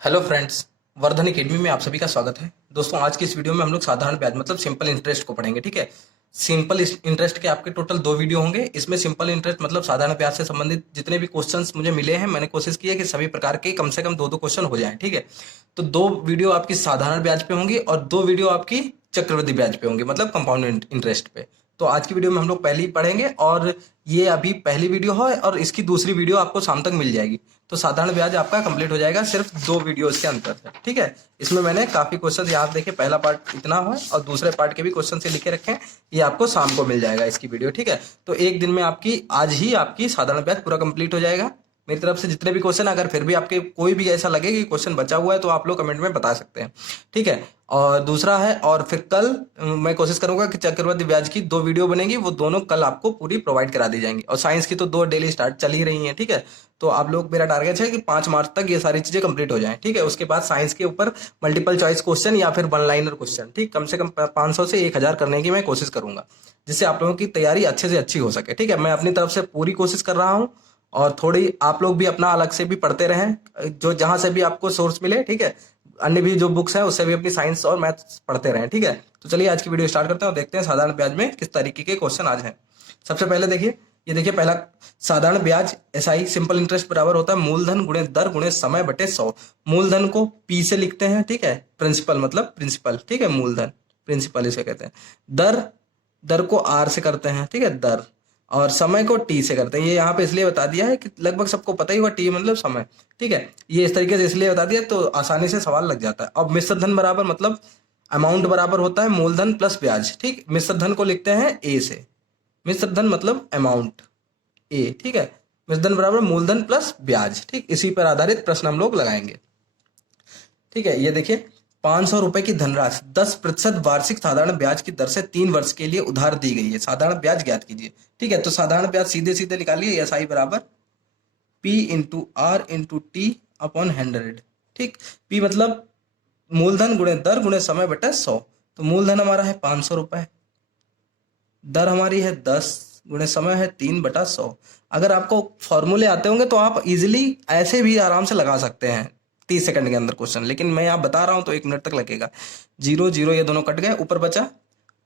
Hello friends, Vardhan academy में आप सभी का स्वागत है। दोस्तों, आज की इस वीडियो में हम लोग साधारण ब्याज मतलब सिंपल इंटरेस्ट को पढ़ेंगे। ठीक है, सिंपल इंटरेस्ट के आपके टोटल 2 वीडियो होंगे। इसमें सिंपल इंटरेस्ट मतलब साधारण ब्याज से संबंधित जितने भी क्वेश्चंस मुझे मिले हैं, मैंने कोशिश की है कि सभी प्रकार के कम से कम दो दो क्वेश्चन हो जाएं। ठीक है, तो 2 वीडियो आपकी साधारण ब्याज पे होंगी और 2 वीडियो आपकी चक्रवृद्धि ब्याज पे होंगी, मतलब कंपाउंड इंटरेस्ट पे। तो आज की वीडियो में हम लोग पहली पढ़ेंगे और ये अभी पहली वीडियो है और इसकी दूसरी वीडियो आपको शाम तक मिल जाएगी। तो साधारण ब्याज आपका कंप्लीट हो जाएगा सिर्फ 2 वीडियोस के अंतर से। ठीक है, इसमें मैंने काफी क्वेश्चन यहाँ देखिए, पहला पार्ट इतना है और दूसरे पार्ट के भी क्वेश्चन से लिखे रखे हैं। ये आपको शाम को मिल जाएगा इसकी वीडियो। ठीक है, तो एक दिन में आपकी आज ही आपकी साधारण ब्याज पूरा कंप्लीट हो जाएगा। मेरी तरफ से जितने भी क्वेश्चन, अगर फिर भी आपके कोई भी ऐसा लगे कि क्वेश्चन बचा हुआ है तो आप लोग कमेंट में बता सकते हैं। ठीक है, और दूसरा है, और फिर कल मैं कोशिश करूंगा कि चक्रवृद्धि ब्याज की 2 वीडियो बनेगी, वो दोनों कल आपको पूरी प्रोवाइड करा दी जाएंगी। और साइंस की तो 2 डेली स्टार्ट चल ही रही हैं। ठीक है, तो आप लोग, मेरा टारगेट है कि 5 मार्च तक ये सारी चीजें कंप्लीट हो जाएं। ठीक है, उसके बाद साइंस के ऊपर मल्टीपल चॉइस क्वेश्चन या फिर वन लाइनर क्वेश्चन, ठीक, कम से कम 500 से 1000 करने की मैं कोशिश करूंगा, जिससे आप लोगों की तैयारी अच्छे से अच्छी हो सके। ठीक है, मैं अपनी तरफ से पूरी कोशिश कर रहा हूँ और थोड़ी आप लोग भी अपना अलग से भी पढ़ते रहें, जो जहां से भी आपको सोर्स मिले। ठीक है, अन्य भी जो बुक्स हैं उससे भी अपनी साइंस और मैथ्स पढ़ते रहें। ठीक है, तो चलिए आज की वीडियो स्टार्ट करते हैं और देखते हैं साधारण ब्याज में किस तरीके के क्वेश्चन आज हैं। सबसे पहले देखिए, ये देखिए पहला, साधारण ब्याज एसआई सिंपल इंटरेस्ट बराबर होता है मूलधन गुणे दर गुणे समय बटे 100। मूलधन को पी से लिखते हैं। ठीक है, प्रिंसिपल मतलब प्रिंसिपल। ठीक है, मूलधन प्रिंसिपल इसे कहते हैं। दर, दर को आर से करते हैं। ठीक है, दर, और समय को टी से करते हैं। ये यहाँ पे इसलिए बता दिया है कि लगभग सबको पता ही हुआ, टी मतलब समय। ठीक है, ये इस तरीके से इसलिए बता दिया तो आसानी से सवाल लग जाता है। अब मिश्र धन बराबर मतलब अमाउंट बराबर होता है मूलधन प्लस ब्याज। ठीक, मिश्र धन को लिखते हैं ए से। मिश्र धन मतलब अमाउंट ए। ठीक है, मिश्र धन बराबर मूलधन प्लस ब्याज। ठीक, इसी पर आधारित प्रश्न हम लोग लगाएंगे। ठीक है, ये देखिए, 500 रुपए की धनराशि 10% वार्षिक साधारण ब्याज की दर से 3 वर्ष के लिए उधार दी गई है। साधारण ब्याज ज्ञात कीजिए। ठीक है, तो साधारण ब्याज सीधे सीधे निकालिए, एस आई बराबर P into R into T upon 100। ठीक, पी मतलब मूलधन गुणे दर गुणे समय बटा 100। तो मूलधन हमारा है 500 रुपए, दर हमारी है 10, गुणे समय है 3/100। अगर आपको फॉर्मूले आते होंगे तो आप इजिली ऐसे भी आराम से लगा सकते हैं 30 सेकंड के अंदर क्वेश्चन, लेकिन मैं यहाँ बता रहा हूँ तो 1 मिनट तक लगेगा। 0 0 ये दोनों कट गए, ऊपर बचा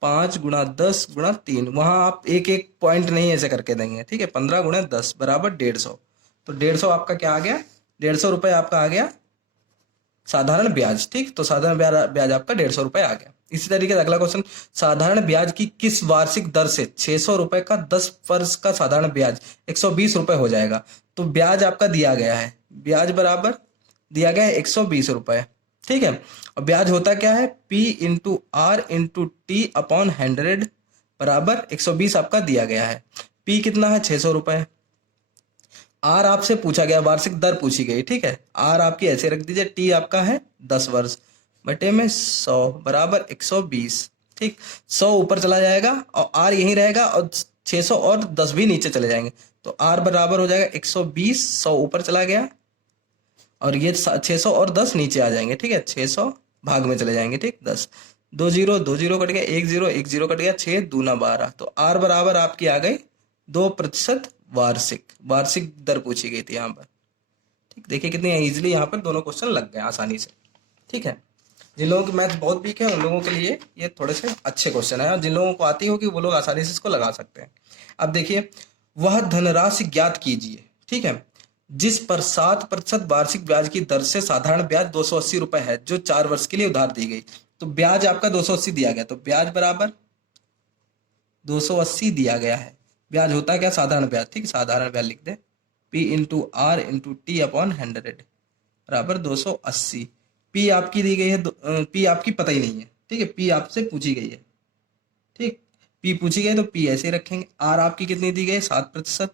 5 × 10 × 3। वहां आप एक एक पॉइंट नहीं ऐसे करके देंगे। ठीक है, 15 × 10 बराबर 150। तो 150 आपका क्या आ गया, 150 रुपए आपका आ गया साधारण ब्याज। ठीक, तो साधारण ब्याज आपका 150 रुपए आ गया। इसी तरीके से अगला क्वेश्चन, साधारण ब्याज की किस वार्षिक दर से 600 रुपए का 10 वर्ष का साधारण ब्याज 120 रुपए हो जाएगा। तो ब्याज आपका दिया गया है, ब्याज बराबर दिया गया है 120 रुपए। ठीक है, और ब्याज होता क्या है, P into R into T upon 100 बराबर 120 आपका दिया गया है। P कितना है, 600 रुपए। आर आपसे पूछा गया, वार्षिक दर पूछी गई। ठीक है, आर आपकी ऐसे रख दीजिए, टी आपका है 10 वर्ष बटे में 100 बराबर 120। ठीक, 100 ऊपर चला जाएगा और आर यहीं रहेगा और 600 और 10 भी नीचे चले जाएंगे। तो आर बराबर हो जाएगा 120, 100 ऊपर चला गया और ये 600 और 10 नीचे आ जाएंगे। ठीक है, 600 भाग में चले जाएंगे। ठीक, 10, 2 0 2 0 कट गया, 1 0 1 0 कट गया, 6 दूना 12। तो आर बराबर आपकी आ गई 2% वार्षिक। वार्षिक दर पूछी गई थी यहाँ पर। ठीक, देखिए कितनी इजीली यहाँ पर दोनों क्वेश्चन लग गए आसानी से। ठीक है, जिन लोगों की मैथ बहुत वीक है उन लोगों के लिए ये थोड़े से अच्छे क्वेश्चन है, और जिन लोगों को आती होगी वो लोग आसानी से इसको लगा सकते हैं। अब देखिए, वह धनराशि ज्ञात कीजिए। ठीक है, जिस पर 7% वार्षिक ब्याज की दर से साधारण ब्याज 280 रुपए है, जो 4 वर्ष के लिए उधार दी गई। तो ब्याज आपका 280 दिया गया, तो ब्याज बराबर 280 दिया गया है। ब्याज होता है क्या, साधारण ब्याज। ठीक, साधारण ब्याज लिख दे, P into R into T upon 100 बराबर 280। P आपकी दी गई है, P आपकी पता ही नहीं है। ठीक है, P आपसे पूछी गई है। ठीक, P पूछी गई तो P ऐसे ही रखेंगे। R आपकी कितनी दी गई, 7%।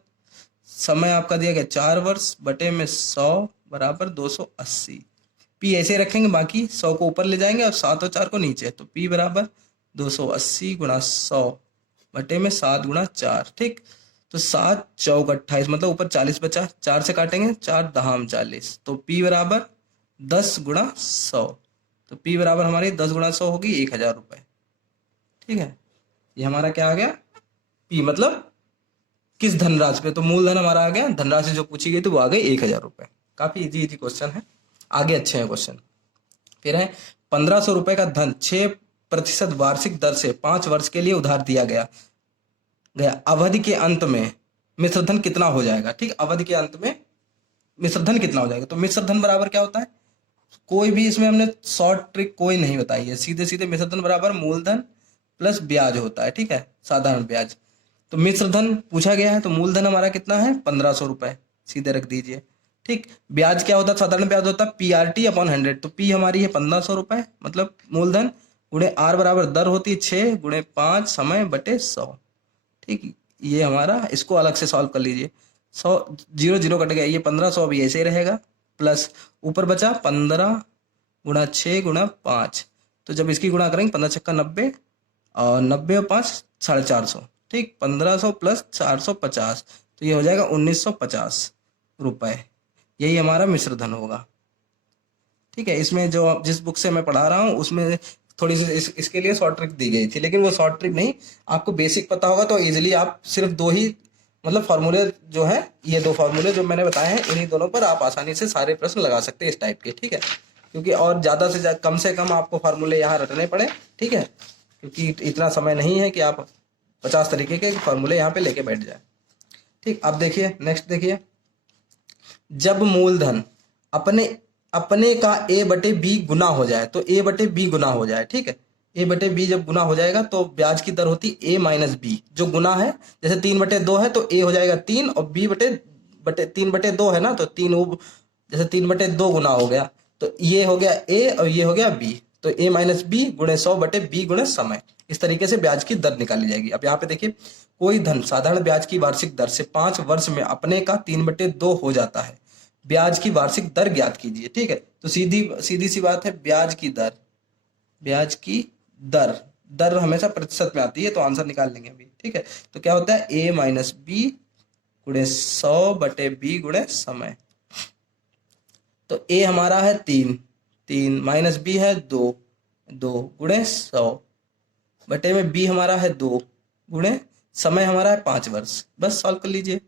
समय आपका दिया गया 4 वर्ष बटे में 100 बराबर 280। P ऐसे ही रखेंगे, बाकी 100 को ऊपर ले जाएंगे और 7 और 4 को नीचे। तो P बराबर 280 गुणा 100 बटे में 7 गुणा 4। ठीक, तो 7 चौक 28 मतलब ऊपर 40 बचा, 4 से काटेंगे, 4 दहाम 40। तो P बराबर 10 गुणा 100। तो P बराबर हमारी 10 गुणा 100 होगी 1000 रुपए। ठीक है, ये हमारा क्या आ गया, P मतलब किस धनराशि पे। तो मूलधन हमारा आ गया, धनराशि जो पूछी गई थी वो आ गई 1000 रुपए। काफी इजी इजी क्वेश्चन है। आगे अच्छे हैं क्वेश्चन। फिर है 1500 रुपए का धन 6% वार्षिक दर से 5 वर्ष के लिए उधार दिया गया गया अवधि के अंत में मिश्र धन कितना हो जाएगा। ठीक, अवधि के अंत में मिश्र धन कितना हो जाएगा। तो मिश्र धन बराबर क्या होता है, कोई भी इसमें हमने शॉर्ट ट्रिक कोई नहीं बताई है, सीधे सीधे मिश्र धन बराबर मूलधन प्लस ब्याज होता है। ठीक है, साधारण ब्याज। तो मिश्र धन पूछा गया है तो मूलधन हमारा कितना है 1500 रुपए, सीधे रख दीजिए। ठीक, ब्याज क्या होता है, साधारण ब्याज होता है PRT अपॉन 100। तो P हमारी है 1500 रुपए मतलब मूलधन, गुणे R बराबर दर होती है 6 गुणे 5 समय बटे 100। ठीक, ये हमारा, इसको अलग से सॉल्व कर लीजिए। 100 0 0 कट गया, ये 1500 भी ऐसे ही रहेगा, प्लस ऊपर बचा 15 गुणा 6 गुणा 5। तो जब इसकी गुणा करेंगे 15 छक्का 90 और 90 और 5 450। ठीक, 1500 प्लस 450 तो ये हो जाएगा 1950 रुपए। यही हमारा मिश्र धन होगा। ठीक है, इसमें जो जिस बुक से मैं पढ़ा रहा हूँ उसमें थोड़ी सी इसके लिए शॉर्ट ट्रिक दी गई थी, लेकिन वो शॉर्ट ट्रिक नहीं, आपको बेसिक पता होगा तो इजीली आप सिर्फ दो ही मतलब फॉर्मूले जो है, ये दो फॉर्मूले जो मैंने बताए हैं इन्हीं दोनों पर आप आसानी से सारे प्रश्न लगा सकते हैं इस टाइप के। ठीक है, क्योंकि और ज़्यादा से कम आपको फार्मूले यहाँ रटने पड़े। ठीक है, क्योंकि इतना समय नहीं है कि आप 50 तरीके के फार्मूले यहाँ पे लेके बैठ जाए। ठीक, अब देखिए नेक्स्ट देखिए, जब मूलधन अपने का A बटे बी गुना हो जाए, तो A बटे बी गुना हो जाए। ठीक है, A बटे बी जब गुना हो जाएगा तो ब्याज की दर होती A माइनस बी, जो गुना है, जैसे 3/2 है तो A हो जाएगा 3 और B बटे 3/2 है ना, तो 3 जैसे 3/2 गुना हो गया तो ये हो गया A और ये हो गया B, तो A माइनस बी गुणे 100 बटे बी गुणे समय। इस तरीके से ब्याज की दर निकाली जाएगी। अब यहाँ पे देखिए, कोई धन साधारण ब्याज की वार्षिक दर से 5 वर्ष में अपने का 3/2 हो जाता है, ब्याज की वार्षिक दर ज्ञात कीजिए। ठीक है, तो सीधी सी बात है, ब्याज की दर दर हमेशा प्रतिशत में आती है, तो आंसर निकाल लेंगे अभी। ठीक है, तो क्या होता है A माइनस बी गुणे 100 बटे बी गुणे समय। तो A हमारा है 3 माइनस बी है 2 गुणे 100 बटे में B हमारा है 2 गुणे समय हमारा है 5 वर्ष। बस सॉल्व कर लीजिए।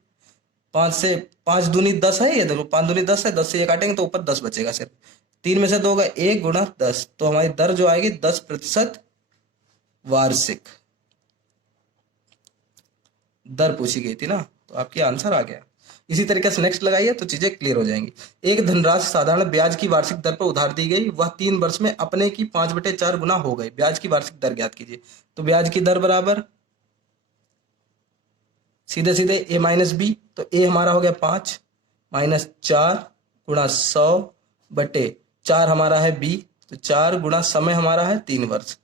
5 से 5 दूनी 10 है, ये देखो 5 दूनी 10 है, 10 से ये काटेंगे तो ऊपर 10 बचेगा सिर्फ। 3 में से 2 होगा 1 गुणा 10, तो हमारी दर जो आएगी 10% वार्षिक दर पूछी गई थी ना, तो आपकी आंसर आ गया। इसी तरीके से नेक्स्ट लगाइए तो चीजें क्लियर हो जाएंगी। एक धनराशि साधारण ब्याज की वार्षिक दर पर उधार दी गई, वह 3 वर्ष में अपने की 5/4 गुना हो गई, ब्याज की वार्षिक दर ज्ञात कीजिए। तो ब्याज की दर बराबर सीधे सीधे A माइनस बी, तो A हमारा हो गया 5 माइनस 4 गुणा 100 बटे 4 हमारा है B, तो 4 गुणा समय हमारा है 3 वर्ष।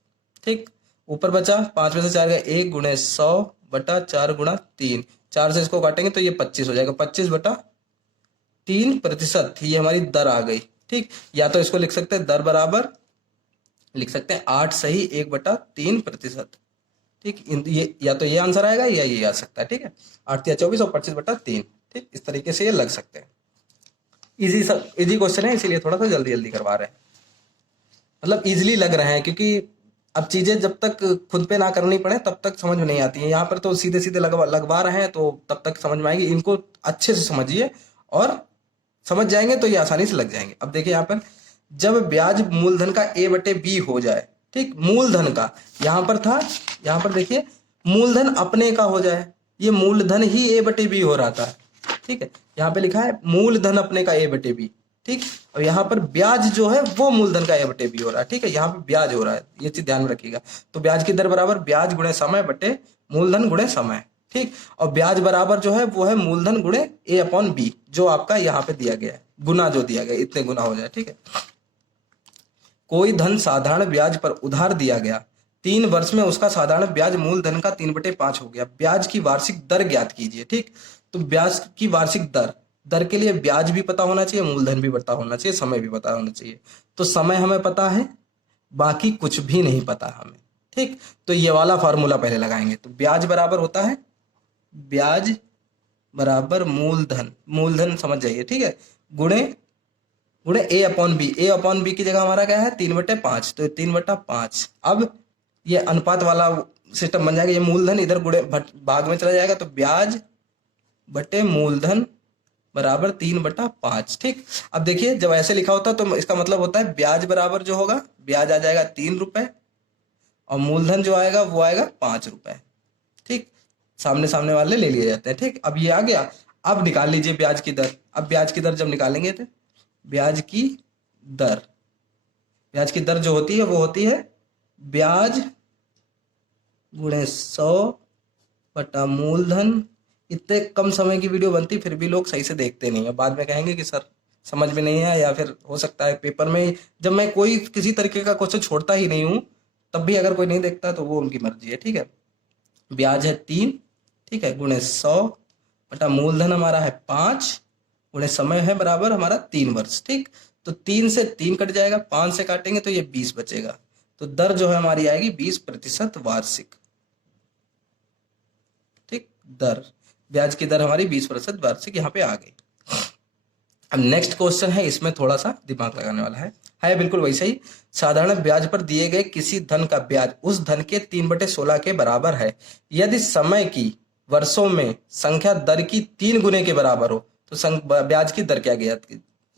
ठीक, ऊपर बचा 5 में से 4 गया 1 गुणे 100 बटा 4 गुणा 3, 4 से इसको काटेंगे तो ये 25 हो जाएगा, 25/3%। ये हमारी दर आ गई। ठीक, या तो इसको लिख सकते हैं दर बराबर लिख सकते हैं 8 सही 1/3%। ठीक, ये या तो ये आंसर आएगा या ये आ सकता है। ठीक है, 8 या 24 और 25/3। ठीक, इस तरीके से ये लग सकते हैं। इजी क्वेश्चन है, इसीलिए थोड़ा सा जल्दी जल्दी करवा रहे हैं, मतलब इजीली लग रहे हैं, क्योंकि अब चीजें जब तक खुद पे ना करनी पड़े तब तक समझ में नहीं आती है। यहाँ पर तो सीधे सीधे लगवा रहे हैं तो तब तक समझ में आएगी। इनको अच्छे से समझिए और समझ जाएंगे तो ये आसानी से लग जाएंगे। अब देखिए यहाँ पर, जब ब्याज मूलधन का A बटे बी हो जाए, ठीक, मूलधन का यहाँ पर था, यहाँ पर देखिए मूलधन अपने का हो जाए, ये मूलधन ही A बटे बी हो रहा था। ठीक है, यहाँ पे लिखा है मूलधन अपने का A बटे बी। ठीक, और यहाँ पर ब्याज जो है वो मूलधन का A बटे बी हो रहा है। ठीक है, यहाँ पे ब्याज हो रहा है, ये चीज ध्यान में रखिएगा। तो ब्याज की दर बराबर ब्याज गुणे समय बटे मूलधन गुणे समय। ठीक, और ब्याज बराबर जो है वो है मूलधन गुणे A अपॉन बी, जो आपका यहाँ पे दिया गया है, गुना जो दिया गया, इतने गुना हो जाए। ठीक है, कोई धन साधारण ब्याज पर उधार दिया गया, 3 वर्ष में उसका साधारण ब्याज मूलधन का 3/5 हो गया, ब्याज की वार्षिक दर ज्ञात कीजिए। ठीक, तो ब्याज की वार्षिक दर के लिए ब्याज भी पता होना चाहिए, मूलधन भी पता होना चाहिए, समय भी पता होना चाहिए। तो समय हमें पता है, बाकी कुछ भी नहीं पता हमें। ठीक, तो ये वाला फॉर्मूला पहले लगाएंगे। तो ब्याज बराबर होता है ब्याज बराबर मूलधन समझ जाइए। ठीक है, गुणे A अपॉन बी की जगह हमारा क्या है 3/5, तो 3/5। अब ये अनुपात वाला सिस्टम बन जाएगा, ये मूलधन इधर गुणे भाग में चला जाएगा, तो ब्याज बटे मूलधन बराबर 3/5। ठीक, अब देखिए जब ऐसे लिखा होता है तो इसका मतलब होता है ब्याज बराबर जो होगा, ब्याज आ जाएगा 3 रुपए और मूलधन जो आएगा वो आएगा 5 रुपए। ठीक, सामने सामने वाले ले लिए जाते हैं। ठीक, अब ये आ गया। अब निकाल लीजिए ब्याज की दर। अब ब्याज की दर जब निकालेंगे तो ब्याज की दर, ब्याज की दर जो होती है वो होती है ब्याज गुणे 100 बटा मूलधन। इतने कम समय की वीडियो बनती फिर भी लोग सही से देखते नहीं है, बाद में कहेंगे कि सर समझ में नहीं है, या फिर हो सकता है पेपर में जब मैं कोई किसी तरीके का क्वेश्चन छोड़ता ही नहीं हूं तब भी अगर कोई नहीं देखता तो वो उनकी मर्जी है। ठीक है, ब्याज है 3, ठीक है, गुणे 100 बटा मूलधन हमारा है 5 गुणे समय है बराबर हमारा 3 वर्ष। ठीक, तो 3 से 3 कट जाएगा, 5 से काटेंगे तो ये 20 बचेगा। तो दर जो है हमारी आएगी 20% वार्षिक। ठीक, दर, ब्याज की दर हमारी 20% वार्षिक यहाँ पे आ गई। अब नेक्स्ट क्वेश्चन है, इसमें थोड़ा सा दिमाग लगाने वाला है बिल्कुल वैसे ही। साधारण ब्याज पर दिए गए किसी धन का ब्याज उस धन के 3/16 के बराबर है यदि समय की वर्षों में संख्या दर की 3 गुने के बराबर हो तो ब्याज की दर क्या ज्ञात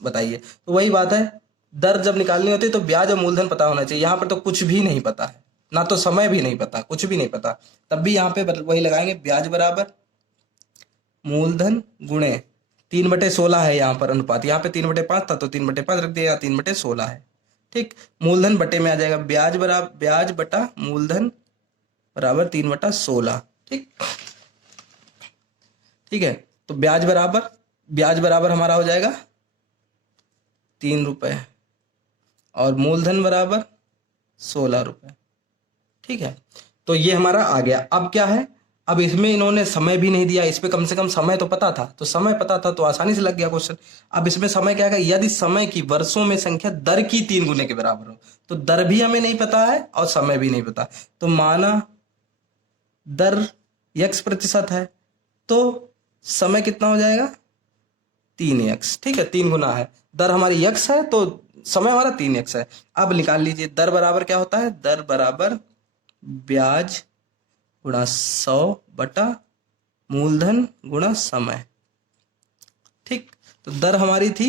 बताइए। तो वही बात है, दर जब निकालनी होती है तो ब्याज और मूलधन पता होना चाहिए। यहाँ पर तो कुछ भी नहीं पता है, ना तो समय भी नहीं पता, कुछ भी नहीं पता, तब भी यहाँ पे वही लगाएंगे, ब्याज बराबर मूलधन गुणे 3/16 है यहाँ पर अनुपात, यहाँ पे 3/5 था तो 3/5 रख दिया, 3/16 है। ठीक, मूलधन बटे में आ जाएगा ब्याज बराबर ब्याज बटा मूलधन बराबर 3/16। ठीक, ठीक है, तो ब्याज बराबर हमारा हो जाएगा 3 रुपए और मूलधन बराबर 16 रुपए। ठीक है, तो ये हमारा आ गया। अब क्या है, अब इसमें इन्होंने समय भी नहीं दिया, इस पे कम से कम समय तो पता था, तो समय पता था तो आसानी से लग गया क्वेश्चन। अब इसमें समय क्या है, यदि समय की वर्षों में संख्या दर की 3 गुने के बराबर हो, तो दर भी हमें नहीं पता है और समय भी नहीं पता, तो माना दर x% है तो समय कितना हो जाएगा 3x। ठीक है, 3 गुना है, दर हमारी x है तो समय हमारा 3x है। अब निकाल लीजिए दर बराबर क्या होता है, दर बराबर ब्याज गुणा 100 बटा मूलधन गुणा समय। ठीक, तो दर हमारी थी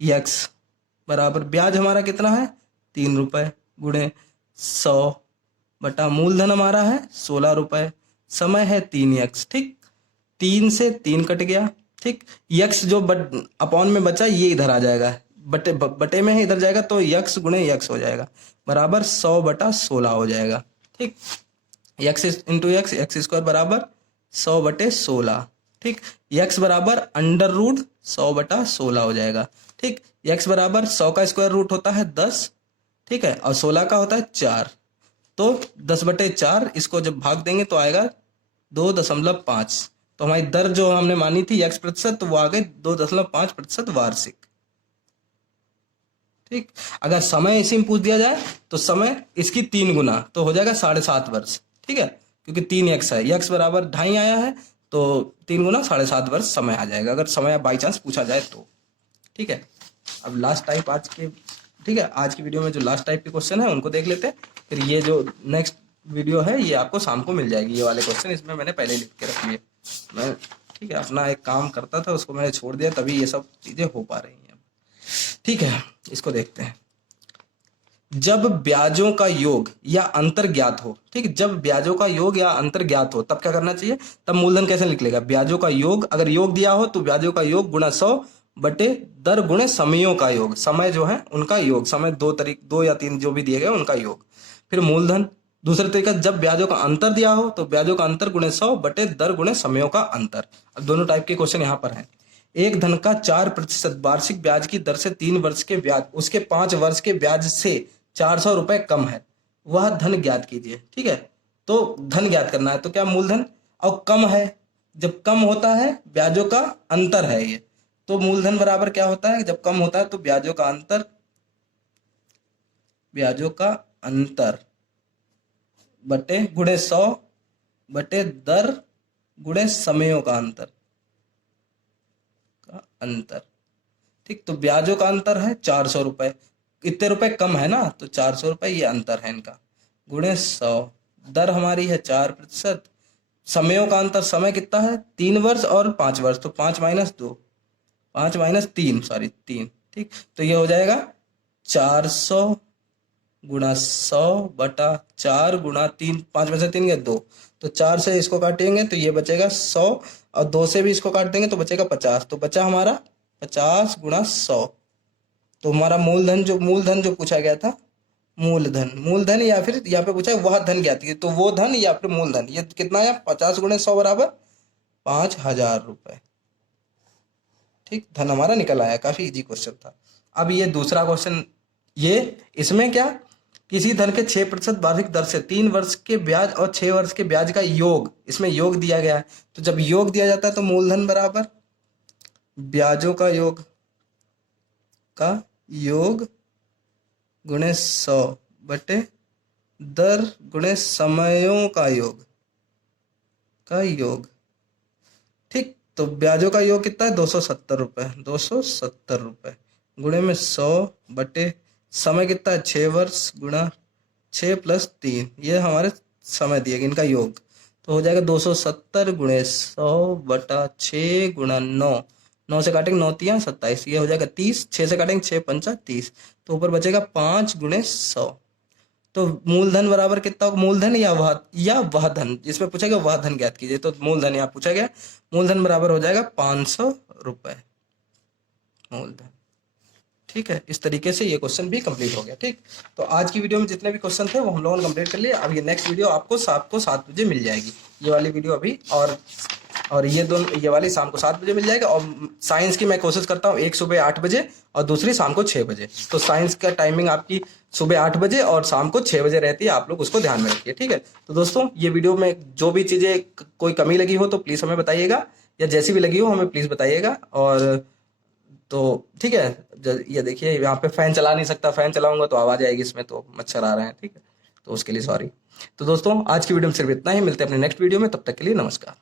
x बराबर ब्याज हमारा कितना है 3 रुपए गुणे 100 बटा मूलधन हमारा है 16 रुपए, समय है 3x। ठीक, 3 से 3 कट गया। ठीक, x जो अपॉन में बचा ये इधर आ जाएगा, बटे में है इधर जाएगा तो x गुणे x हो जाएगा बराबर 100/16 हो जाएगा। ठीक, x इंटू एक्स स्क्वायर बराबर 100/16। ठीक, x बराबर √100/16 हो जाएगा। ठीक, x बराबर 100 का स्क्वायर रूट होता है 10, ठीक है, और 16 का होता है 4, तो 10/4 इसको जब भाग देंगे तो आएगा 2.5। तो हमारी दर जो हमने मानी थी x% तो वो आ गई 2.5% वार्षिक। ठीक, अगर समय इसी में पूछ दिया जाए तो समय इसकी 3 गुना तो हो जाएगा 7.5 वर्ष। ठीक है, क्योंकि 3x है, x बराबर 2.5 आया है तो 3 गुना 7.5 वर्ष समय आ जाएगा, अगर समय बाई चांस पूछा जाए तो। ठीक है, अब लास्ट टाइप आज के, ठीक है, आज की वीडियो में जो लास्ट टाइप के क्वेश्चन है उनको देख लेते हैं, फिर ये जो नेक्स्ट वीडियो है ये आपको शाम को मिल जाएगी। ये वाले क्वेश्चन इसमें मैंने पहले लिख के रख लिए, मैं ठीक है अपना एक काम करता था उसको मैंने छोड़ दिया, तभी ये सब चीजें हो पा रही हैं। ठीक है, इसको देखते हैं। जब ब्याजों का योग या अंतर ज्ञात हो, ठीक, जब ब्याजों का योग या अंतर ज्ञात हो तब क्या करना चाहिए, तब मूलधन कैसे निकलेगा, ब्याजों का योग, अगर योग दिया हो तो ब्याजों का योग गुणा 100 बटे दर गुणे समयों का योग, समय जो है उनका योग, समय 2 या 3 जो भी दिए गए उनका योग। फिर मूलधन दूसरे तरीका, जब ब्याजों का अंतर दिया हो तो ब्याजों का अंतर गुणे 100 बटे दर गुणे समयों का अंतर। अब दोनों टाइप के क्वेश्चन यहाँ पर हैं। एक धन का 4% वार्षिक ब्याज की दर से 3 वर्ष के ब्याज उसके 5 वर्ष के ब्याज से 400 रुपए कम है, वह धन ज्ञात कीजिए। ठीक है, तो धन ज्ञात करना है तो क्या मूलधन, और कम है, जब कम होता है ब्याजों का अंतर है ये, तो मूलधन बराबर क्या होता है, जब कम होता है तो ब्याजों का अंतर, ब्याजों का अंतर बटे गुणे 100 बटे दर गुणे समयों का अंतर ठीक, तो ब्याजों का अंतर है 400 रुपए, इतने रुपए कम है ना तो 400 रुपए ये अंतर है इनका, गुणे 100, दर हमारी है 4%, समयों का अंतर, समय कितना है 3 वर्ष और 5 वर्ष, तो 5 - 2 5 माइनस 3, सॉरी 3, ठीक। तो ये हो जाएगा 400 गुणा 100 बटा 4 गुणा 3, 5 में से 3 गए 2, तो 4 से इसको काटेंगे तो ये बचेगा 100, और 2 से भी इसको काट देंगे तो बचेगा 50, तो बचा हमारा 50 गुणा 100। तो हमारा मूलधन जो पूछा गया था, मूलधन या फिर यहाँ पे पूछा है वह धन ज्ञात कीजिए, तो वो धन या फिर मूलधन, ये कितना है, 50 गुणे 100 बराबर 5000 रुपए, ठीक। धन हमारा निकल आया, काफी इजी क्वेश्चन था। अब ये दूसरा क्वेश्चन, ये इसमें क्या, किसी धन के 6% वार्षिक दर से 3 वर्ष के ब्याज और 6 वर्ष के ब्याज का योग, इसमें योग दिया गया है। तो जब योग दिया जाता है तो मूलधन बराबर ब्याजों का योग गुणे 100 बटे दर गुणे समयों का योग, ठीक। तो ब्याजों का योग कितना है, 270 रुपये, 270 रुपये गुणे में 100 बटे समय कितना है, 6 वर्ष गुणा 6 + 3, ये हमारे समय दिए गए, इनका योग। तो हो जाएगा 270 गुणे 100 बटा 6 गुणा 9, 9 से काटेंगे 9 × 3 = 27, ये हो जाएगा 30, 6 से काटेंगे 6 × 5 = 30, तो ऊपर बचेगा 5 गुणे 100। तो मूलधन बराबर कितना होगा, मूलधन या वह धन, जिसमें पूछा गया वह धन ज्ञात कीजिए, तो मूलधन यहाँ पूछा गया, मूलधन बराबर हो जाएगा 500 रुपए मूलधन, ठीक है। इस तरीके से ये क्वेश्चन भी कंप्लीट हो गया, ठीक। तो आज की वीडियो में जितने भी क्वेश्चन थे वो हम लोगों ने कंप्लीट कर लिए। अब ये नेक्स्ट वीडियो आपको शाम को 7 बजे मिल जाएगी, ये वाली वीडियो अभी, और ये वाली शाम को 7 बजे मिल जाएगा। और साइंस की मैं कोशिश करता हूँ एक सुबह 8 बजे और दूसरी शाम को 6 बजे। तो साइंस का टाइमिंग आपकी सुबह 8 बजे और शाम को 6 बजे रहती है, आप लोग उसको ध्यान में रखिए, ठीक है। तो दोस्तों, ये वीडियो में जो भी चीज़ें कोई कमी लगी हो तो प्लीज़ हमें बताइएगा, या जैसी भी लगी हो हमें प्लीज़ बताइएगा। और तो ठीक है, ये देखिए यहाँ पे फैन चला नहीं सकता, फैन चलाऊंगा तो आवाज़ आएगी, इसमें तो मच्छर आ रहे हैं, ठीक है। तो उसके लिए सॉरी। तो दोस्तों, आज की वीडियो में सिर्फ इतना ही, मिलते हैं अपने नेक्स्ट वीडियो में, तब तक के लिए नमस्कार।